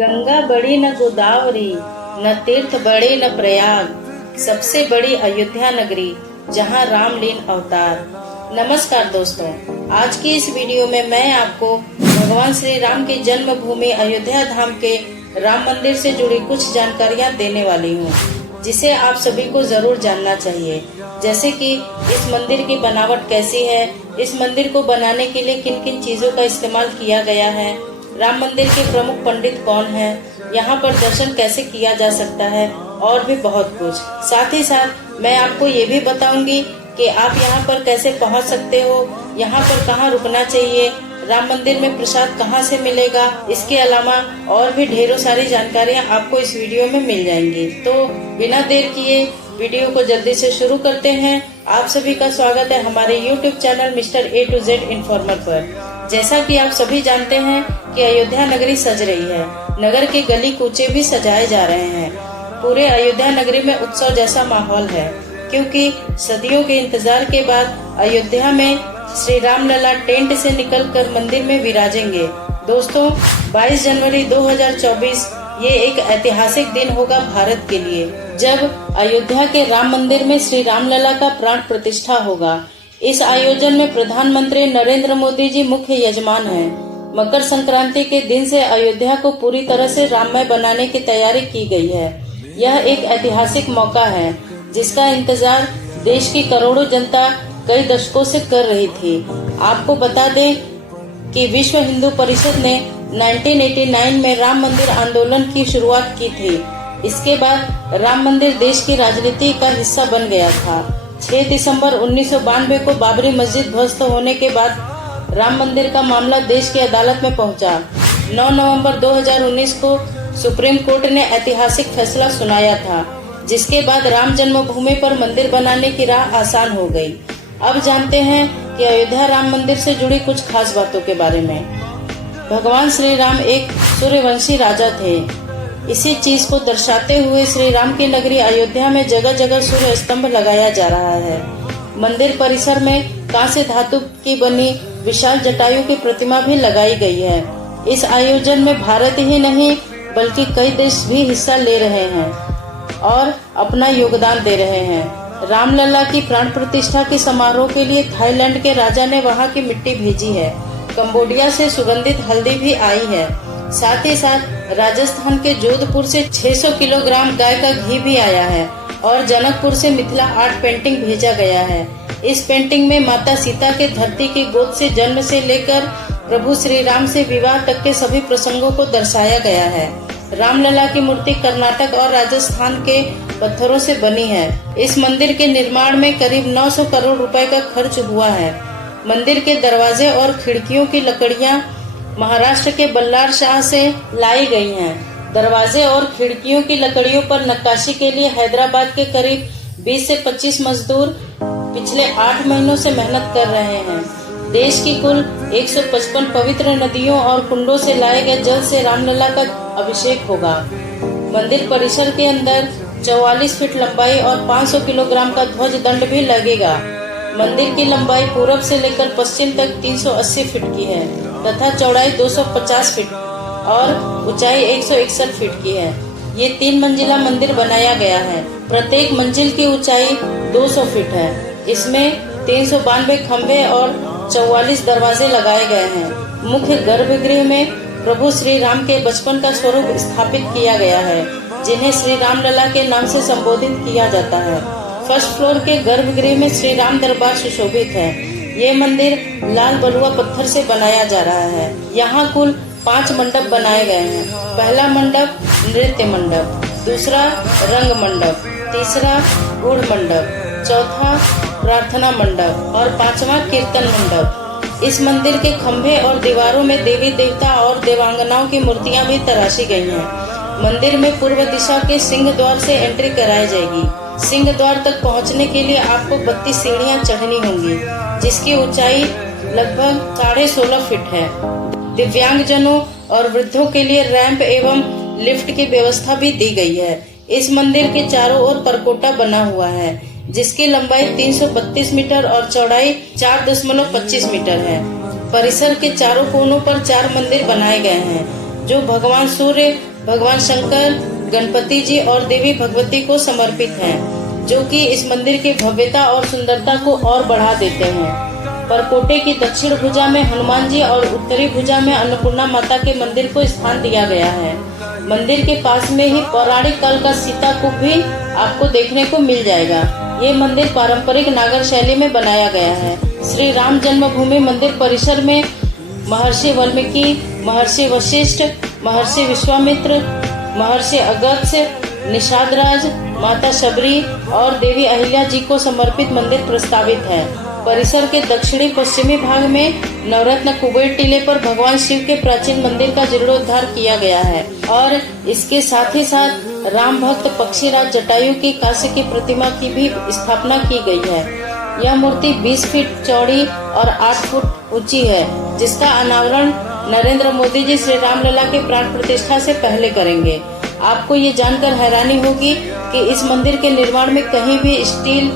गंगा बड़ी न गोदावरी, न तीर्थ बड़े न प्रयाग, सबसे बड़ी अयोध्या नगरी जहां राम लीन अवतार। नमस्कार दोस्तों, आज की इस वीडियो में मैं आपको भगवान श्री राम की जन्म भूमि अयोध्या धाम के राम मंदिर से जुड़ी कुछ जानकारियां देने वाली हूं, जिसे आप सभी को जरूर जानना चाहिए। जैसे कि इस मंदिर की बनावट कैसी है, इस मंदिर को बनाने के लिए किन किन चीजों का इस्तेमाल किया गया है, राम मंदिर के प्रमुख पंडित कौन हैं, यहाँ पर दर्शन कैसे किया जा सकता है और भी बहुत कुछ। साथ ही साथ मैं आपको ये भी बताऊंगी कि आप यहाँ पर कैसे पहुँच सकते हो, यहाँ पर कहाँ रुकना चाहिए, राम मंदिर में प्रसाद कहाँ से मिलेगा। इसके अलावा और भी ढेरों सारी जानकारियाँ आपको इस वीडियो में मिल जाएंगी। तो बिना देर किए वीडियो को जल्दी से शुरू करते हैं। आप सभी का स्वागत है हमारे YouTube channel mister A to Z informer पर। जैसा कि आप सभी जानते हैं कि अयोध्या नगरी सज रही है, नगर के गली कूचे भी सजाए जा रहे हैं। पूरे अयोध्या नगरी में उत्सव जैसा माहौल है, क्योंकि सदियों के इंतजार के बाद अयोध्या में श्री राम लला टेंट से निकलकर मंदिर में विराजेंगे। दोस्तों, 22 जनवरी 2024 ये एक ऐतिहासिक दिन होगा भारत के लिए, जब अयोध्या के राम मंदिर में श्री राम लला का प्राण प्रतिष्ठा होगा। इस आयोजन में प्रधानमंत्री नरेंद्र मोदी जी मुख्य यजमान हैं। मकर संक्रांति के दिन से अयोध्या को पूरी तरह से राममय बनाने की तैयारी की गई है। यह एक ऐतिहासिक मौका है, जिसका इंतजार देश की करोड़ों जनता कई दशकों से कर रही थी। आपको बता दें कि विश्व हिंदू परिषद ने 1989 में राम मंदिर आंदोलन की शुरुआत की थी। इसके बाद राम मंदिर देश की राजनीति का हिस्सा बन गया था। 6 दिसंबर 1992 को बाबरी मस्जिद ध्वस्त होने के बाद राम मंदिर का मामला देश की अदालत में पहुंचा। 9 नवंबर 2019 को सुप्रीम कोर्ट ने ऐतिहासिक फैसला सुनाया था, जिसके बाद राम जन्मभूमि पर मंदिर बनाने की राह आसान हो गई। अब जानते हैं कि अयोध्या राम मंदिर से जुड़ी कुछ खास बातों के बारे में। भगवान श्री राम एक सूर्यवंशी राजा थे। इसी चीज को दर्शाते हुए श्री राम की नगरी अयोध्या में जगह जगह सूर्य स्तंभ लगाया जा रहा है। मंदिर परिसर में कांस्य धातु की बनी विशाल जटायु की प्रतिमा भी लगाई गई है। इस आयोजन में भारत ही नहीं बल्कि कई देश भी हिस्सा ले रहे हैं और अपना योगदान दे रहे हैं। रामलला की प्राण प्रतिष्ठा के समारोह के लिए थाईलैंड के राजा ने वहां की मिट्टी भेजी है। कंबोडिया से सुगंधित हल्दी भी आई है। साथ ही साथ राजस्थान के जोधपुर से 600 किलोग्राम गाय का घी भी आया है और जनकपुर से मिथिला आर्ट पेंटिंग भेजा गया है। इस पेंटिंग में माता सीता के धरती की गोद से जन्म से लेकर प्रभु श्री राम से विवाह तक के सभी प्रसंगों को दर्शाया गया है। रामलला की मूर्ति कर्नाटक और राजस्थान के पत्थरों से बनी है। इस मंदिर के निर्माण में करीब 900 करोड़ रुपए का खर्च हुआ है। मंदिर के दरवाजे और खिड़कियों की लकड़ियां महाराष्ट्र के बल्लार शाह से लाई गई हैं। दरवाजे और खिड़कियों की लकड़ियों पर नक्काशी के लिए हैदराबाद के करीब 20 से 25 मजदूर पिछले 8 महीनों से मेहनत कर रहे हैं। देश की कुल 155 पवित्र नदियों और कुंडों से लाए गए जल से रामलला का अभिषेक होगा। मंदिर परिसर के अंदर 44 फीट लंबाई और 500 किलोग्राम का ध्वज दंड भी लगेगा। मंदिर की लंबाई पूरब से लेकर पश्चिम तक 380 फीट की है तथा चौड़ाई 250 फीट और ऊंचाई 161 फीट की है। ये 3 मंजिला मंदिर बनाया गया है। प्रत्येक मंजिल की ऊंचाई 200 फीट है। इसमें 392 खंभे और 44 दरवाजे लगाए गए हैं। मुख्य गर्भगृह में प्रभु श्री राम के बचपन का स्वरूप स्थापित किया गया है, जिन्हें श्री राम लला के नाम से संबोधित किया जाता है। फर्स्ट फ्लोर के गर्भगृह में श्री राम दरबार सुशोभित है। ये मंदिर लाल बलुआ पत्थर से बनाया जा रहा है। यहाँ कुल 5 मंडप बनाए गए हैं। पहला मंडप नृत्य मंडप, दूसरा रंग मंडप, तीसरा गुड़ मंडप, चौथा प्रार्थना मंडप और 5वां कीर्तन मंडप। इस मंदिर के खंभे और दीवारों में देवी देवता और देवांगनाओं की मूर्तियां भी तराशी गई हैं। मंदिर में पूर्व दिशा के सिंह द्वार से एंट्री कराई जाएगी। सिंह द्वार तक पहुंचने के लिए आपको 32 सीढ़ियां चढ़नी होंगी, जिसकी ऊंचाई लगभग 16.5 फीट है। दिव्यांगजनों और वृद्धों के लिए रैंप एवं लिफ्ट की व्यवस्था भी दी गई है। इस मंदिर के चारों ओर परकोटा बना हुआ है, जिसकी लंबाई 332 मीटर और चौड़ाई 4.25 मीटर है। परिसर के चारों कोनों पर 4 मंदिर बनाए गए हैं, जो भगवान सूर्य, भगवान शंकर, गणपति जी और देवी भगवती को समर्पित है, जो कि इस मंदिर की भव्यता और सुंदरता को और बढ़ा देते हैं। परकोटे की दक्षिण भुजा में हनुमान जी और उत्तरी भुजा में अन्नपूर्णा माता के मंदिर को स्थान दिया गया है। मंदिर के पास में ही पौराणिक काल का सीता कूप भी आपको देखने को मिल जाएगा। ये मंदिर पारंपरिक नागर शैली में बनाया गया है। श्री राम जन्मभूमि मंदिर परिसर में महर्षि वाल्मीकि, महर्षि वशिष्ठ, महर्षि विश्वामित्र, महर्षि अगस्त्य, निषाद राज, माता शबरी और देवी अहिल्या जी को समर्पित मंदिर प्रस्तावित है। परिसर के दक्षिणी पश्चिमी भाग में नवरत्न कुबेर टीले पर भगवान शिव के प्राचीन मंदिर का जीर्णोद्धार किया गया है और इसके साथ ही साथ राम भक्त पक्षीराज जटायु की कांस्य की प्रतिमा की भी स्थापना की गई है। यह मूर्ति 20 फीट चौड़ी और 8 फुट ऊंची है, जिसका अनावरण नरेंद्र मोदी जी श्री रामलला के प्राण प्रतिष्ठा से पहले करेंगे। आपको ये जानकर हैरानी होगी कि इस मंदिर के निर्माण में कहीं भी स्टील,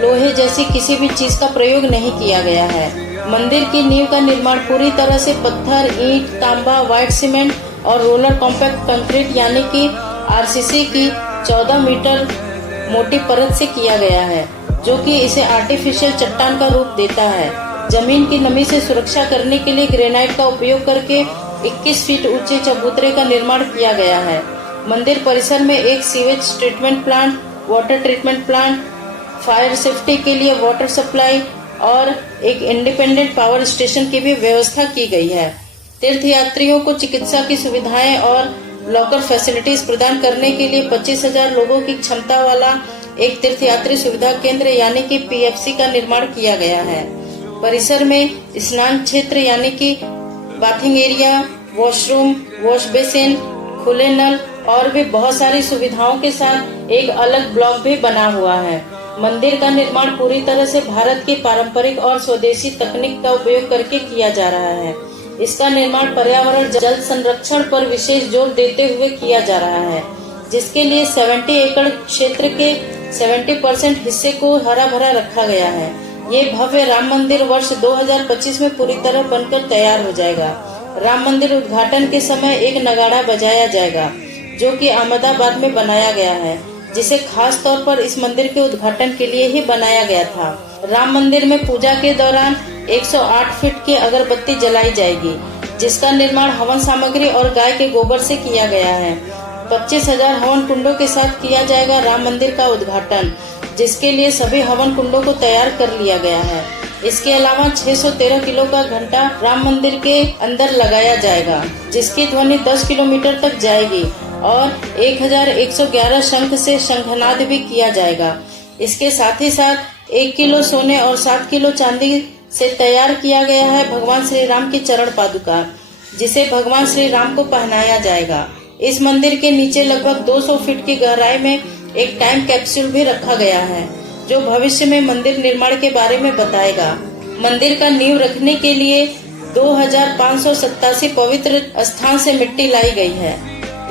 लोहे जैसी किसी भी चीज का प्रयोग नहीं किया गया है। मंदिर की नींव का निर्माण पूरी तरह से पत्थर, ईंट, तांबा, व्हाइट सीमेंट और रोलर कॉम्पैक्ट कंक्रीट यानी कि आरसीसी की 14 मीटर मोटी परत से किया गया है, जो कि इसे आर्टिफिशियल चट्टान का रूप देता है। जमीन की नमी से सुरक्षा करने के लिए ग्रेनाइट का उपयोग करके 21 फीट ऊंचे चबूतरे का निर्माण किया गया है। मंदिर परिसर में एक sewage treatment plant, water treatment plant, fire safety के लिए वाटर सप्लाई और एक इंडिपेंडेंट पावर स्टेशन की भी व्यवस्था की गई है। तीर्थयात्रियों को चिकित्सा की सुविधाएं और लॉकर फैसिलिटीज प्रदान करने के लिए 25,000 लोगों की क्षमता वाला एक तीर्थयात्री सुविधा केंद्र यानी कि पीएफसी का निर्माण किया गया है। परिसर में स्नान क्षेत्र यानी कि bathing area, washroom, wash basin, खुले नल और भी बहुत सारी सुविधाओं के साथ एक अलग ब्लॉक भी बना हुआ है। मंदिर का निर्माण पूरी तरह से भारत की पारंपरिक और स्वदेशी तकनीक का उपयोग करके किया जा रहा है। इसका निर्माण पर्यावरण जल संरक्षण पर विशेष जोर देते हुए किया जा रहा है, जिसके लिए 70 एकड़ क्षेत्र के 70% हिस्से को हरा भरा रखा गया है। ये भव्य राम मंदिर वर्ष 2025 में पूरी तरह बनकर तैयार हो जाएगा। राम मंदिर उद्घाटन के समय एक नगाड़ा बजाया जाएगा, जो कि अहमदाबाद में बनाया गया है, जिसे खास तौर पर इस मंदिर के उद्घाटन के लिए ही बनाया गया था। राम मंदिर में पूजा के दौरान 108 फीट की अगरबत्ती जलाई जाएगी, जिसका निर्माण हवन सामग्री और गाय के गोबर से किया गया है। 25,000 हवन कुंडों के साथ किया जाएगा राम मंदिर का उद्घाटन, जिसके लिए सभी हवन कुंडों को तैयार कर लिया गया है। इसके अलावा 613 किलो का घंटा राम मंदिर के अंदर लगाया जाएगा, जिसकी ध्वनि 10 किलोमीटर तक जाएगी और 1111 शंख से शंखनाद भी किया जाएगा। इसके साथ ही साथ 1 किलो सोने और 7 किलो चांदी से तैयार किया गया है भगवान श्री राम की चरण पादुका, जिसे भगवान श्री राम को पहनाया जाएगा। इस मंदिर के नीचे लगभग 200 फीट की गहराई में एक टाइम कैप्सूल भी रखा गया है, जो भविष्य में मंदिर निर्माण के बारे में बताएगा। मंदिर का नींव रखने के लिए 2587 पवित्र स्थान से मिट्टी लाई गई है।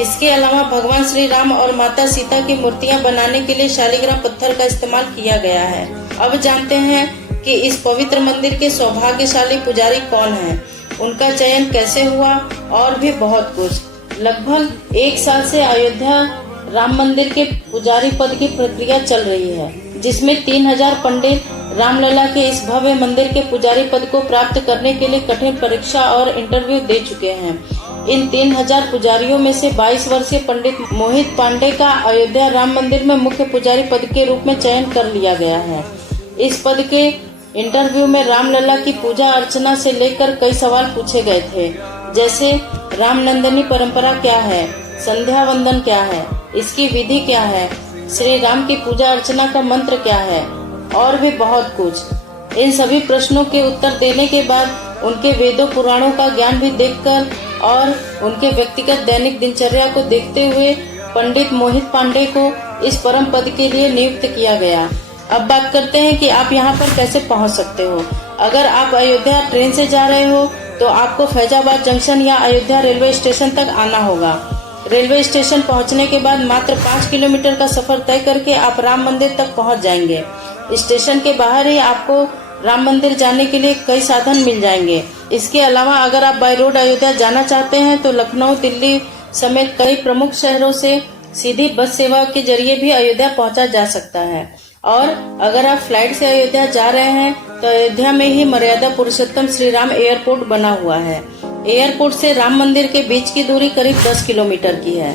इसके अलावा भगवान श्री राम और माता सीता की मूर्तियां बनाने के लिए शालिग्राम पत्थर का इस्तेमाल किया गया है। अब जानते हैं कि इस पवित्र मंदिर के सौभाग्यशाली पुजारी कौन हैं, उनका चयन कैसे हुआ और भी बहुत कुछ। लगभग 1 साल से अयोध्या राम मंदिर के पुजारी पद की प्रक्रिया चल रही है, जिसमें 3000 पंडित रामलला के इस भव्य मंदिर के पुजारी पद को प्राप्त करने के लिए कठिन परीक्षा और इंटरव्यू दे चुके हैं। इन 3000 पुजारियों में से 22 वर्षीय पंडित मोहित पांडे का अयोध्या राम मंदिर में मुख्य पुजारी पद के रूप में चयन कर लिया गया है। इस पद के इंटरव्यू में रामलला की पूजा अर्चना से लेकर कई सवाल पूछे गए थे, जैसे रामनंदनी परंपरा क्या है, संध्या वंदन क्या है, इसकी विधि क्या है, श्री राम की पूजा अर्चना का मंत्र क्या है और भी बहुत कुछ। इन सभी प्रश्नों के उत्तर देने के बाद उनके वेदों पुराणों का ज्ञान भी देखकर और उनके व्यक्तिगत दैनिक दिनचर्या को देखते हुए पंडित मोहित पांडे को इस परम पद के लिए नियुक्त किया गया। अब बात करते हैं कि आप यहाँ पर कैसे पहुँच सकते हो। अगर आप अयोध्या ट्रेन से जा रहे हो तो आपको फैजाबाद जंक्शन या अयोध्या रेलवे स्टेशन तक आना होगा। रेलवे स्टेशन पहुंचने के बाद मात्र 5 किलोमीटर का सफर तय करके आप राम मंदिर तक पहुंच जाएंगे। स्टेशन के बाहर ही आपको राम मंदिर जाने के लिए कई साधन मिल जाएंगे। इसके अलावा अगर आप बाय रोड अयोध्या जाना चाहते हैं तो लखनऊ, दिल्ली समेत कई प्रमुख शहरों से सीधी बस सेवा के जरिए भी अयोध्या पहुंचा जा सकता है। और अगर आप फ्लाइट से अयोध्या जा रहे हैं तो अयोध्या में ही मर्यादा पुरुषोत्तम श्री राम एयरपोर्ट बना हुआ है। एयरपोर्ट से राम मंदिर के बीच की दूरी करीब 10 किलोमीटर की है।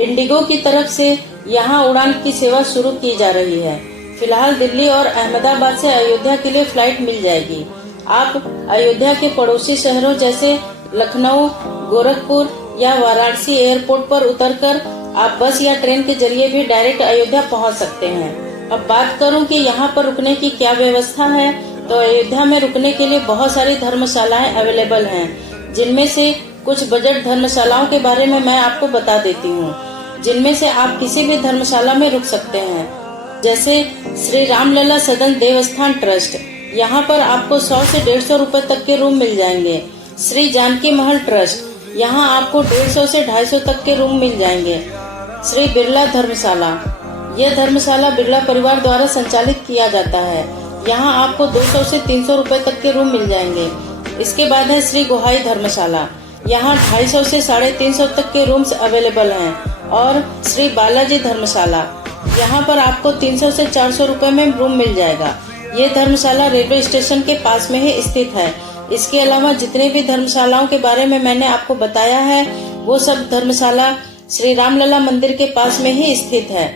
इंडिगो की तरफ से यहाँ उड़ान की सेवा शुरू की जा रही है। फिलहाल दिल्ली और अहमदाबाद से अयोध्या के लिए फ्लाइट मिल जाएगी। आप अयोध्या के पड़ोसी शहरों जैसे लखनऊ, गोरखपुर या वाराणसी एयरपोर्ट पर उतरकर आप बस या ट्रेन के जरिए भी डायरेक्ट अयोध्या पहुंच सकते हैं। अब बात करूं कि यहाँ पर रुकने की क्या व्यवस्था है, तो अयोध्या में रुकने के लिए बहुत सारी धर्मशालाएं अवेलेबल हैं, जिनमें से कुछ बजट धर्मशालाओं के बारे में मैं आपको बता देती हूँ, जिनमें से आप किसी भी धर्मशाला में रुक सकते हैं। जैसे श्री रामलला सदन देवस्थान ट्रस्ट, यहाँ पर आपको 100 से 150 रुपए तक के रूम मिल जाएंगे। श्री जानकी महल ट्रस्ट, यहाँ आपको 150 से 250 तक के रूम मिल जाएंगे। श्री बिरला धर्मशाला, यह धर्मशाला बिरला परिवार द्वारा संचालित किया जाता है। यहाँ आपको 200 से 300 रुपए तक के रूम मिल जाएंगे। इसके बाद है श्री गोहाई धर्मशाला, यहाँ 250 से 350 तक के रूम्स अवेलेबल हैं। और श्री बालाजी धर्मशाला, यहाँ पर आपको 300 से 400 रुपए में रूम मिल जाएगा। ये धर्मशाला रेलवे स्टेशन के पास में ही स्थित है। इसके अलावा जितने भी धर्मशालाओं के बारे में मैंने आपको बताया है, वो सब धर्मशाला श्री रामलला मंदिर के पास में ही स्थित है।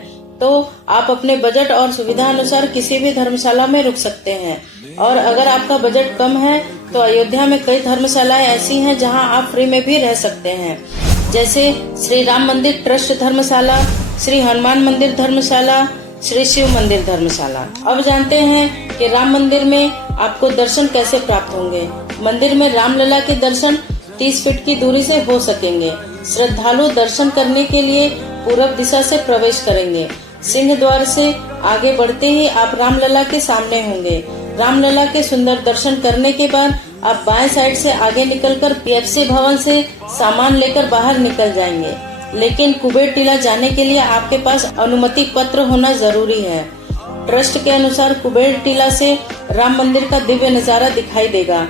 तो आप अपने बजट और सुविधा अनुसार किसी भी धर्मशाला में रुक सकते हैं। और अगर आपका बजट कम है तो अयोध्या में कई धर्मशालाएं ऐसी हैं जहां आप फ्री में भी रह सकते हैं। जैसे श्री राम मंदिर ट्रस्ट धर्मशाला, श्री हनुमान मंदिर धर्मशाला, श्री शिव मंदिर धर्मशाला। अब जानते हैं कि राम मंदिर में आपको दर्शन कैसे प्राप्त होंगे। मंदिर में रामलला के दर्शन 30 फीट की दूरी से हो सकेंगे। श्रद्धालु दर्शन करने के लिए पूर्व दिशा से प्रवेश करेंगे। सिंह द्वार से आगे बढ़ते ही आप रामलला के सामने होंगे। रामलला के सुंदर दर्शन करने के बाद आप बाएं साइड से आगे निकलकर पीएफसी भवन से सामान लेकर बाहर निकल जाएंगे। लेकिन कुबेर टीला जाने के लिए आपके पास अनुमति पत्र होना जरूरी है। ट्रस्ट के अनुसार कुबेर टीला से राम मंदिर का दिव्य नजारा दिखाई देगा,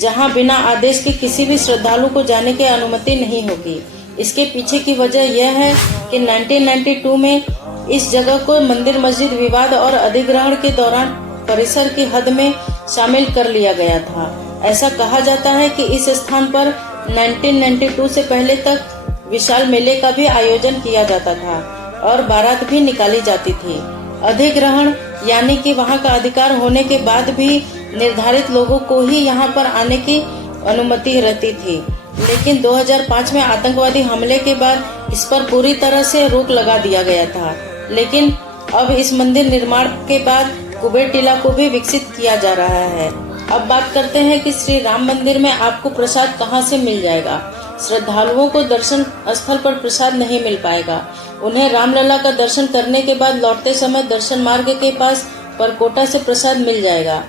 जहां बिना आदेश के किसी भी श्रद्धालु को जाने की अनुमति नहीं होगी। इसके पीछे की वजह यह है कि 1992 में इस जगह को मंदिर मस्जिद विवाद और अधिग्रहण के दौरान परिसर की हद में शामिल कर लिया गया था। ऐसा कहा जाता है कि इस स्थान पर 1992 से पहले तक विशाल मेले का भी आयोजन किया जाता था और बारात भी निकाली जाती थी। अधिग्रहण यानी कि वहां का अधिकार होने के बाद भी निर्धारित लोगों को ही यहां पर आने की अनुमति रहती थी। लेकिन 2005 में आतंकवादी हमले के बाद इस पर पूरी तरह से रोक लगा दिया गया था। लेकिन अब इस मंदिर निर्माण के बाद कुबेर टीला को भी विकसित किया जा रहा है। अब बात करते हैं कि श्री राम मंदिर में आपको प्रसाद कहां से मिल जाएगा। श्रद्धालुओं को दर्शन स्थल पर प्रसाद नहीं मिल पाएगा। उन्हें रामलला का दर्शन करने के बाद लौटते समय दर्शन मार्ग के पास परकोटा से प्रसाद मिल जाएगा।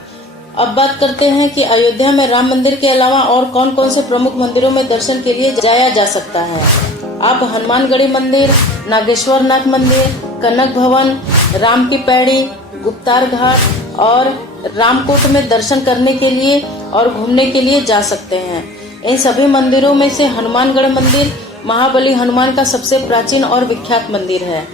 अब बात करते हैं कि अयोध्या में राम मंदिर के अलावा और कौन कौन से प्रमुख मंदिरों में दर्शन के लिए जाया जा सकता है। आप हनुमानगढ़ी मंदिर, नागेश्वर नाथ मंदिर, कनक भवन, राम की पैड़ी, गुप्तार घाट और रामकोट में दर्शन करने के लिए और घूमने के लिए जा सकते हैं। इन सभी मंदिरों में से हनुमानगढ़ मंदिर महाबली हनुमान का सबसे प्राचीन और विख्यात मंदिर है,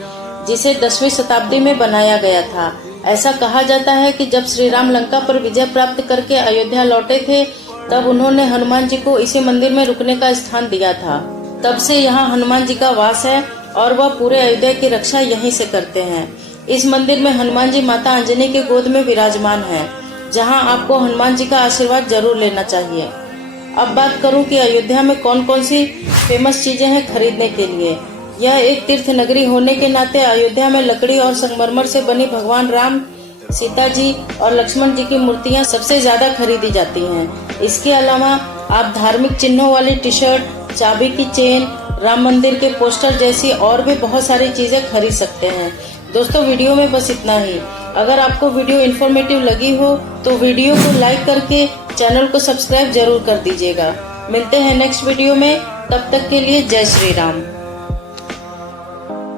जिसे 10वीं शताब्दी में बनाया गया था। ऐसा कहा जाता है कि जब श्री राम लंका पर विजय प्राप्त करके अयोध्या लौटे थे, तब उन्होंने हनुमान जी को इसी मंदिर में रुकने का स्थान दिया था। तब से यहाँ हनुमान जी का वास है और वह पूरे अयोध्या की रक्षा यहीं से करते हैं। इस मंदिर में हनुमान जी माता अंजनी के गोद में विराजमान है, जहाँ आपको हनुमान जी का आशीर्वाद जरूर लेना चाहिए। अब बात करूं कि अयोध्या में कौन कौन सी फेमस चीजें हैं खरीदने के लिए। यह एक तीर्थ नगरी होने के नाते अयोध्या में लकड़ी और संगमरमर से बनी भगवान राम, सीता जी और लक्ष्मण जी की मूर्तियां सबसे ज्यादा खरीदी जाती हैं। इसके अलावा आप धार्मिक चिन्हों वाली टी शर्ट, चाबी की चेन, राम मंदिर के पोस्टर जैसी और भी बहुत सारी चीजें खरीद सकते हैं। दोस्तों, वीडियो में बस इतना ही। अगर आपको वीडियो इन्फॉर्मेटिव लगी हो तो वीडियो को लाइक करके चैनल को सब्सक्राइब जरूर कर दीजिएगा। मिलते हैं नेक्स्ट वीडियो में, तब तक के लिए जय श्री राम।